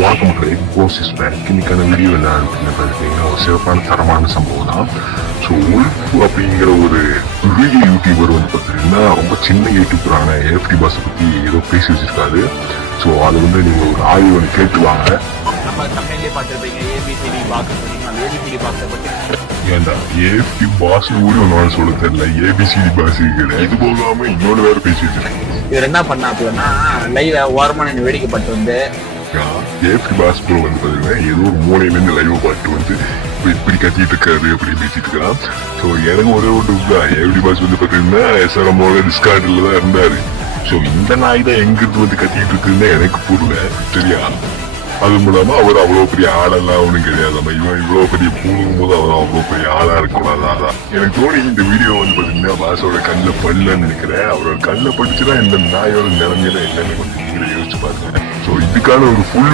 வணக்கம் மக்களே, கோஸ் is back. இன்னைக்கான வீடியோ என்ன பார்த்தீங்கன்னா ஒரு சிறப்பான தரமான சம்பவம் தான். ஸோ உல்ஃப் அப்படிங்கிற ஒரு பெரிய யூடியூபர் வந்து பார்த்தீங்கன்னா ரொம்ப சின்ன யூடியூபரான ஏஎஃப்டி பாஸை பற்றி ஏதோ பேசி வச்சிருக்காரு. ஸோ அது வந்து நீங்கள் ஒரு ஆய்வு வந்து கேட்டு வாங்க. நம்ம தமிழ்லேயே பார்த்துருப்பீங்க ஏபிசிடி பாக்ஸ். ஏபிசிடி பாக்ஸை பற்றி ஏன்டா ஏஎஃப்டி பாஸ் கூட ஒன்று சொல்ல தெரியல, ஏபிசிடி பாஸ் கிடையாது. இது போகாம இன்னொரு வேற பேசி வச்சிருக்கேன். இவர் என்ன பண்ணா அப்படின்னா லைவ் ஓரமான வேடிக்கைப்பட்டு வந்து ஏஎஃப்டி பாஸ் ப்ரோ வந்து பார்த்தீங்கன்னா ஏதோ ஒரு மூலையிலேருந்து லைவ் பாட்டு வந்து இப்படி கத்திட்டு இருக்காரு அப்படின்னு பேசிட்டு இருக்கான். ஸோ எனக்கு ஒரே ஒரு ஏஎஃப்டி பாஸ் வந்து பார்த்தீங்கன்னா எஸ்ஆர்எம்மோட டிஸ்கார்டில் தான் இருந்தாரு. ஸோ இந்த நாய் தான் எங்கிருந்து வந்து கத்திட்டு இருக்குன்னு எனக்கு புரியல, சரியா? அது மூலமா அவர் அவ்வளோ பெரிய ஆளெல்லாம் ஒன்றும் கிடையாது. நம்ம இவன் இவ்வளோ பெரிய பூங்கும் போது அவர் அவ்வளோ பெரிய ஆளா இருக்கக்கூடாதான். எனக்கு தோணி இந்த வீடியோ வந்து பார்த்தீங்கன்னா பாஸோட கண்ணில் படலன்னு நினைக்கிறேன். அவரோட கண்ணில் படிச்சுதான் இந்த நாயோட நிலைமையில என்னன்னு கொஞ்சம் நீங்களே யோசிச்சு பாருங்க. ஸோ இதுக்கான ஒரு ஃபுல்